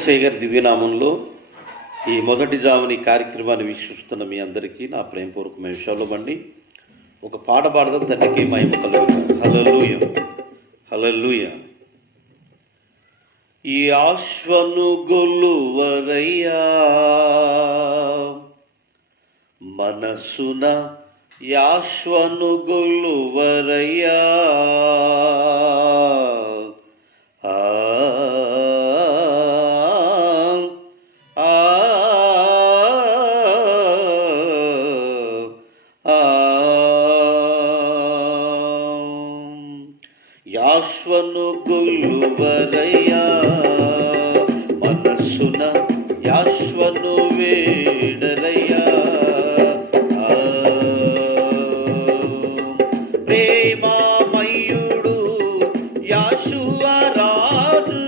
యేసయ్య గారి దివ్యనామంలో ఈ మొదటి జాముని కార్యక్రమాన్ని వీక్షిస్తున్న మీ అందరికీ నా ప్రేమపూర్వకమైన విషయాలు ఒక పాట పాడదాం. తండ్రికి మహిమ కలుగును. హల్లెలూయా, హల్లెలూయా. యాశ్వను గొల్లువరయ్యా మనసున, యాశ్వను గొల్లువరయ్యా యాశ్వను గొల్లువరయ్యా మనసున, యాశ్వను వేడరయ్యా ప్రేమామయుడు యాషువా రాజు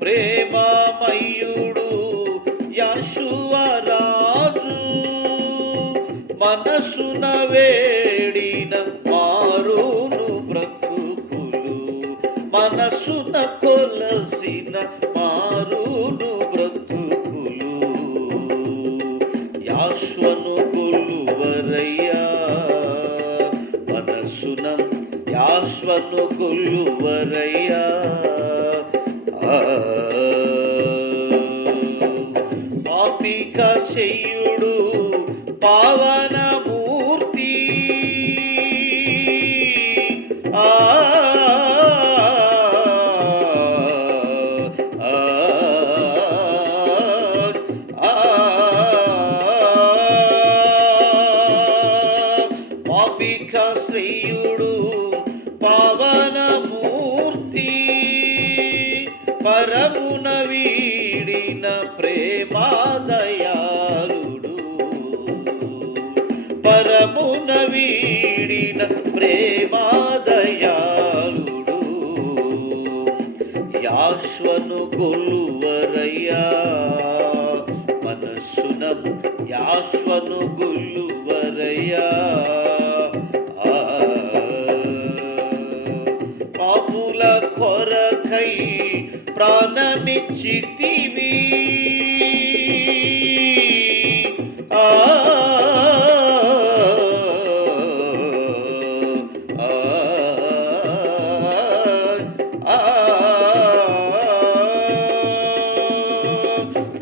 ప్రేమామయుడు యాషువా రాజు మనసున వేడిన మారును బ్రతుకులు, మనసున కొలసిన మారును బ్రతుకులు. యాశ్వను గొల్లువరయ్యా మనసున, యాశ్వను గొల్లువరయ్యా పాపిక శయ్యుడు పావనమూర్తి పాపిక శ్రేయుడు పావనమూర్తి పరమున వీడిన ప్రేమాదయాళుడు, పరమున వీడిన ప్రేమాదయాళుడు. యాశ్వను గొల్లువరయ్యా మనసున, యాశ్వను గొల్లువరయ్యా పాపుల కొరకై ప్రాణమిచ్చితివి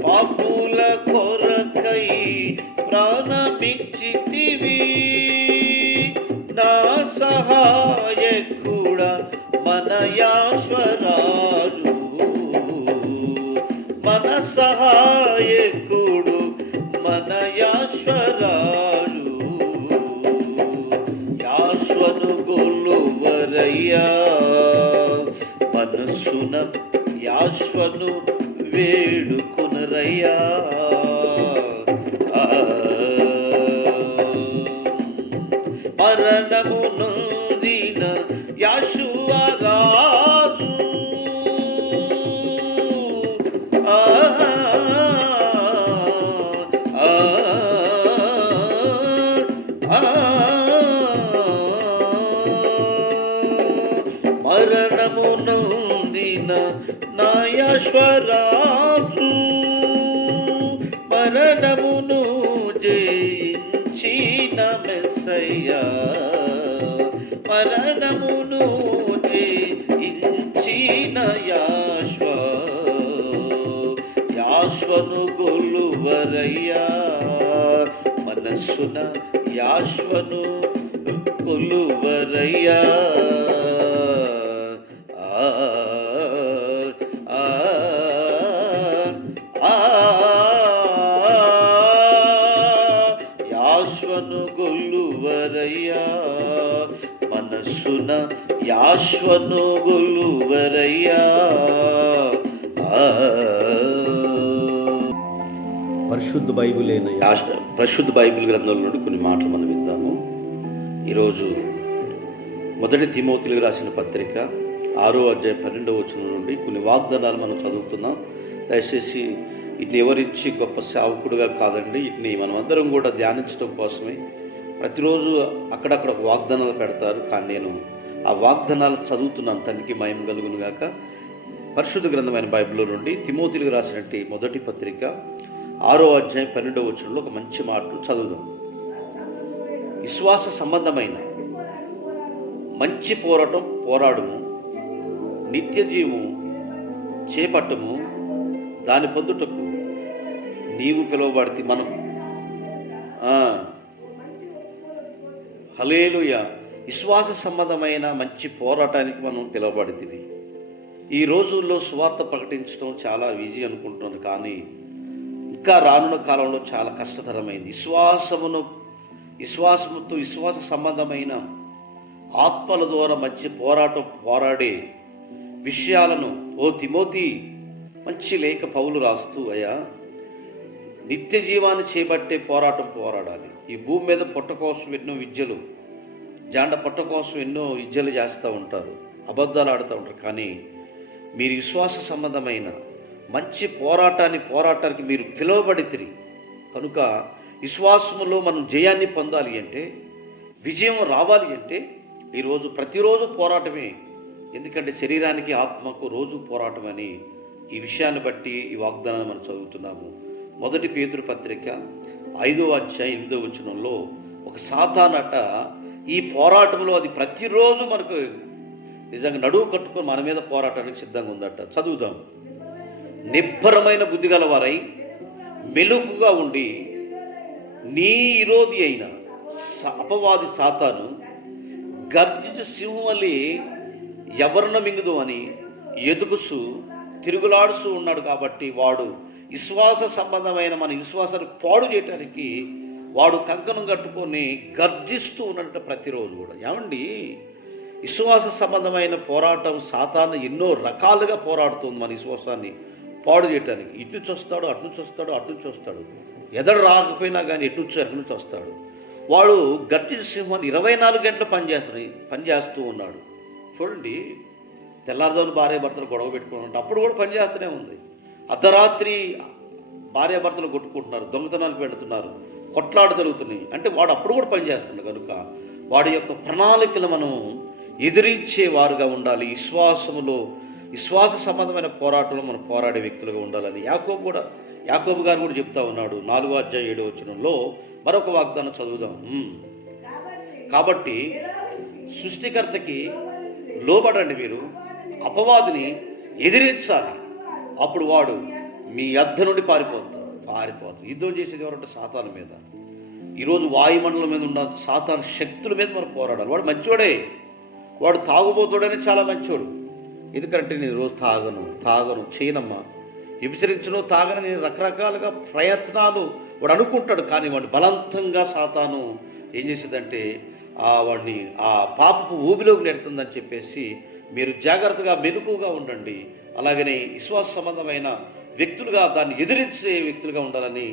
పాపుల కొరకై ప్రాణమిచ్చితివి నా సహాయకుడా మన యాశ్వరాజు, మన సహాయకుడు మన యాశ్వరాజు. యాశ్వను గొల్లువరయ్యా మనసున, యాశ్వను వేడుకొనరయ్యా మరణము నొందిన యాషువా రాజు మరణము నొందిన నా యాశ్వరాజు మరణమును జయించిన మెస్సయ్యా, మరణమును జయించిన యాశ్వా, యాశ్వను గొల్లువరయ్యా మనసున, యాశ్వను కొలువరయ్యా యాశ్వను గొల్లువరయ్యా మనసున, యాశ్వను గొల్లువరయ్యా. పరిశుద్ధ బైబిల్ గ్రంథంలో నుండి కొన్ని మాటలు మనం విందాము. ఈరోజు మొదటి తిమోతిలకు రాసిన పత్రిక 6వ అధ్యాయం 12వ వచనం నుండి కొన్ని వాగ్దానాలు మనం చదువుతున్నాం. దయచేసి వీటిని వివరించి గొప్ప సేవకుడుగా కాదండి, వీటిని మనమందరం కూడా ధ్యానించడం కోసమే. ప్రతిరోజు అక్కడక్కడ వాగ్దానాలు పెడతారు, కానీ నేను ఆ వాగ్దానాలు చదువుతున్నాను. తండ్రికి మహిమ కలుగును గాక. పరిశుద్ధ గ్రంథమైన బైబిల్లో నుండి తిమోతిలకు రాసినట్టు మొదటి పత్రిక 6వ అధ్యాయం 12వ వచనంలో ఒక మంచి మాటను చదువుదాం. విశ్వాస సంబంధమైన మంచి పోరాటం పోరాడుము, నిత్య జీవము చేపట్టము, దాని పొందుటకు నీవు పిలువబడితే. మనం హల్లెలూయా, విశ్వాస సంబంధమైన మంచి పోరాటానికి మనం పిలువబడితివి. ఈ రోజుల్లో సువార్త ప్రకటించడం చాలా ఈజీ అనుకుంటున్నాను, కానీ ఇంకా రానున్న కాలంలో చాలా కష్టతరమైంది. విశ్వాసముతో విశ్వాస సంబంధమైన ఆత్మల ద్వారా మంచి పోరాటం పోరాడే విషయాలను ఓ తిమోతి మంచి లేఖ పౌలు రాస్తూ, అయ్యా నిత్య జీవాన్ని చేపట్టే పోరాటం పోరాడాలి. ఈ భూమి మీద పొట్ట కోసం ఎన్నో విద్యలు, జాండ పొట్ట కోసం ఎన్నో విద్యలు చేస్తూ ఉంటారు, అబద్ధాలు ఆడుతూ ఉంటారు, కానీ మీరు విశ్వాస సంబంధమైన మంచి పోరాటానికి మీరు పిలువబడితిరి కనుక విశ్వాసములో మనం జయాన్ని పొందాలి అంటే, విజయం రావాలి అంటే ఈరోజు ప్రతిరోజు పోరాటమే. ఎందుకంటే శరీరానికి ఆత్మకు రోజు పోరాటం అని ఈ విషయాన్ని బట్టి ఈ వాగ్దానాన్ని మనం చదువుతున్నాము. మొదటి పేతురు పత్రిక 5వ అధ్యాయం 8వ వచనంలో ఒక సాతానట ఈ పోరాటంలో అది ప్రతిరోజు మనకు నిజంగా నడువు కట్టుకొని మన మీద పోరాటానికి సిద్ధంగా ఉందట. చదువుదాం. నిబ్బరమైన బుద్ధి గలవారై మెలకుగా ఉండి నీ విరోధి అయిన అపవాది సాతాను గర్జించు సింహలి ఎవరిన మింగుదు అని ఎదుగుసు తిరుగులాడుతూ ఉన్నాడు. కాబట్టి వాడు విశ్వాస సంబంధమైన మన విశ్వాసాన్ని పాడు చేయటానికి వాడు కంకణం కట్టుకొని గర్జిస్తూ ఉన్నట్టు ప్రతిరోజు కూడా. ఏమండి, విశ్వాస సంబంధమైన పోరాటం సాతాను ఎన్నో రకాలుగా పోరాడుతుంది మన విశ్వాసాన్ని పాడు చేయటానికి. ఇటు చూస్తాడు, అటు నుంచి వస్తాడు, అటు నుంచి వస్తాడు, ఎదడు రాకపోయినా కానీ ఎటు నుంచి వస్తాడు. వాడు గర్జించు సింహాన్ని 24 గంటలు పనిచేస్తూ ఉన్నాడు. చూడండి, తెల్లారుజామున భార్యాభర్తలు గొడవ పెట్టుకుని అప్పుడు కూడా పనిచేస్తూనే ఉంది. అర్ధరాత్రి భార్యాభర్తలు కొట్టుకుంటున్నారు, దొంగతనాలు పెడుతున్నారు, కొట్లాట జరుగుతున్నాయి అంటే వాడు అప్పుడు కూడా పనిచేస్తున్నాడు. కనుక వాడి యొక్క ప్రణాళికలు మనం ఎదిరించే వారుగా ఉండాలి. విశ్వాస సంబంధమైన పోరాటంలో మనం పోరాడే వ్యక్తులుగా ఉండాలని యాకోబు గారు కూడా చెప్తా ఉన్నాడు. 4వ అధ్యాయం 7వ వచనంలో మరొక వాగ్దానం చదువుదాం. కాబట్టి సృష్టికర్తకి లోబడండి, మీరు అపవాదిని ఎదిరించాలి, అప్పుడు వాడు మీ యొద్ద నుండి పారిపోతారు. యుద్ధం చేసేది ఎవరంటే సాతాను మీద. ఈరోజు వాయుమండలం మీద ఉన్న సాతాను శక్తుల మీద మనం పోరాడాలి. వాడు మంచోడే, వాడు తాగుబోతుడని చాలా మంచోడు. ఎందుకంటే నేను రోజు తాగను చేయనమ్మా, విభచరించను, తాగని నేను రకరకాలుగా ప్రయత్నాలు వాడు అనుకుంటాడు. కానీ వాడు బలవంతంగా సాతాను ఏం చేసేదంటే వాడిని ఆ పాపపు ఊబిలోకి నెడుతుందని చెప్పేసి మీరు జాగ్రత్తగా మెలకుగా ఉండండి. అలాగనే విశ్వాస సంబంధమైన వ్యక్తులుగా దాన్ని ఎదిరించే వ్యక్తులుగా ఉండాలని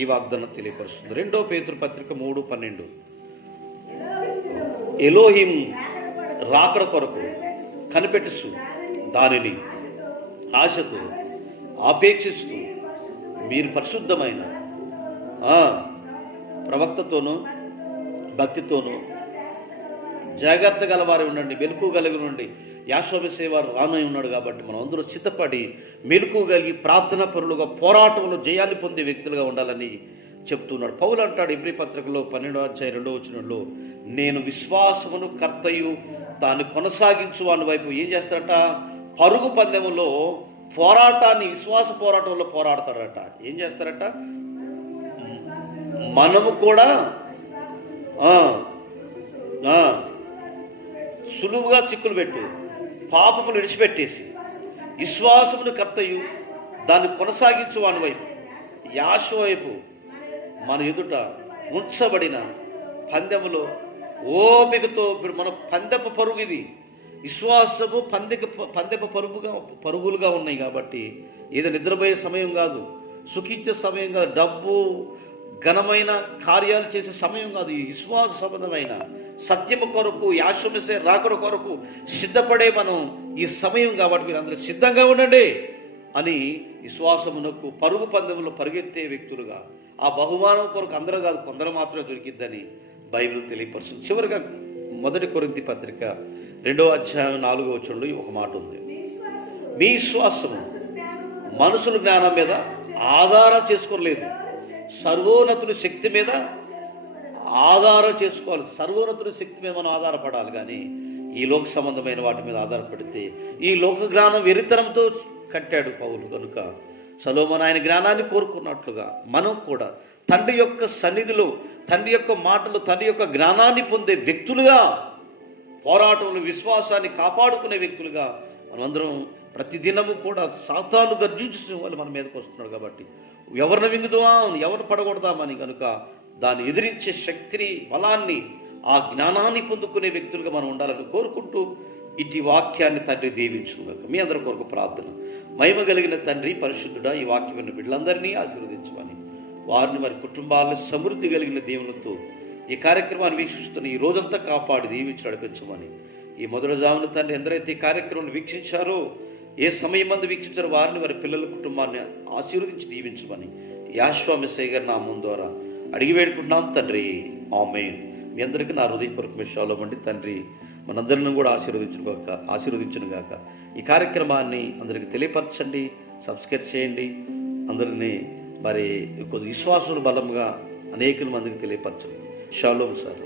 ఈ వాగ్దానం తెలియపరుస్తుంది. 2వ పేతురు పత్రిక 3:12 ఎలోహిం రాకడ కొరకు కనిపెట్టుచు దానిని ఆశతో ఆపేక్షిస్తూ మీరు పరిశుద్ధమైన ప్రవక్తతోనూ భక్తితోనూ జాగ్రత్త గలవారి ఉండండి, మెలకు కలిగి ఉండండి. యాశ్వమేసేవారు రానై ఉన్నాడు. కాబట్టి మనం అందరూ చిత్తపడి మెలకు కలిగి ప్రార్థన పరులుగా పోరాటంలో జయాన్ని పొందే వ్యక్తులుగా ఉండాలని చెప్తున్నాడు. పౌలు అంటాడు ఇబ్రీ పత్రికలో 12వ అధ్యాయం 2వ వచనంలో, నేను విశ్వాసమును కర్తయు దాన్ని కొనసాగించు అని వైపు ఏం చేస్తాడట, పరుగు పందెములో పోరాటాన్ని విశ్వాస పోరాటంలో పోరాడతాడట. ఏం చేస్తారట, మనము కూడా సులువుగా చిక్కులు పెట్టు పాపమును విడిచిపెట్టేసి విశ్వాసమును కర్తయు దాన్ని కొనసాగించు వాని వైపు యాశ వైపు మన ఎదుట ఉంచబడిన పందెములో ఓపికతో. ఇప్పుడు మన పందెపు పరుగు ఇది, విశ్వాసము పందెపు పరుగులుగా ఉన్నాయి. కాబట్టి ఏదో నిద్రపోయే సమయం కాదు, సుఖించే సమయం కాదు, డబ్బు ఘనమైన కార్యాలు చేసే సమయం కాదు. ఈ విశ్వాస సంబంధమైన సత్యము కొరకు యాశ్వమేసే రాకడ కొరకు సిద్ధపడే మనం ఈ సమయం. కాబట్టి మీరు అందరూ సిద్ధంగా ఉండండి. అని విశ్వాసమునకు పరుగు పందెంలో పరుగెత్తే వ్యక్తులుగా, ఆ బహుమానం కొరకు అందరూ కాదు కొందరు మాత్రమే దొరికిద్దని బైబిల్ తెలియపరుస్తుంది. చివరిగా 1 కొరింథీ పత్రిక 2వ అధ్యాయం 4వ వచనంలో ఒక మాట ఉంది. మీ విశ్వాసము మనుషుల జ్ఞానం మీద ఆధారం చేసుకోలేదు, సర్వోన్నతుని శక్తి మీద ఆధారం చేసుకోవాలి. సర్వోన్నతుని శక్తి మీద మనం ఆధారపడాలి. కానీ ఈ లోక సంబంధమైన వాటి మీద ఆధారపడితే ఈ లోక జ్ఞానం వెరితనంతో కట్టాడు పౌలు. కనుక సొలొమోను ఆయన జ్ఞానాన్ని కోరుకున్నట్లుగా మనం కూడా తండ్రి యొక్క సన్నిధిలో, తండ్రి యొక్క మాటలు, తండ్రి యొక్క జ్ఞానాన్ని పొందే వ్యక్తులుగా, పోరాటంలో విశ్వాసాన్ని కాపాడుకునే వ్యక్తులుగా మనమందరం ప్రతిదినము కూడా సాతాను గర్జించే వాళ్ళు మన మీదకి వస్తున్నాడు. కాబట్టి ఎవరిని వింగుదామా, ఎవరిని పడగొడదామని కనుక దాన్ని ఎదిరించే శక్తిని, బలాన్ని, ఆ జ్ఞానాన్ని పొందుకునే వ్యక్తులుగా మనం ఉండాలని కోరుకుంటూ ఇటు వాక్యాన్ని తండ్రి దీవించుగాక. మీ అందరి కొరకు ప్రార్థన. మహిమ కలిగిన తండ్రి, పరిశుద్ధుడా, ఈ వాక్యం విన్న బిడ్డలందరినీ ఆశీర్వదించమని, వారిని వారి కుటుంబాలను సమృద్ధి కలిగిన దేవులతో ఈ కార్యక్రమాన్ని వీక్షిస్తున్న ఈ రోజంతా కాపాడి దీవించి నడిపించమని, ఈ మొదటి జామున తండ్రి ఎందరైతే ఈ కార్యక్రమాన్ని వీక్షించారో, ఏ సమయం మంది వీక్షించారో వారిని వారి పిల్లల కుటుంబాన్ని ఆశీర్వదించి దీవించమని యాషువా మెస్సయ్య గారి నామం ద్వారా అడిగి వేడుకుంటున్నాం తండ్రి. ఆమేన్. మీ అందరికీ నా హృదయపూర్వక షాలోమ్ అండి. తండ్రి మనందరిని కూడా ఆశీర్వదించును గాక. ఈ కార్యక్రమాన్ని అందరికీ తెలియపరచండి, సబ్స్క్రైబ్ చేయండి. అందరినీ మరి కొద్ది విశ్వాసుల బలంగా అనేక మందికి తెలియపరచండి. Shalom sir.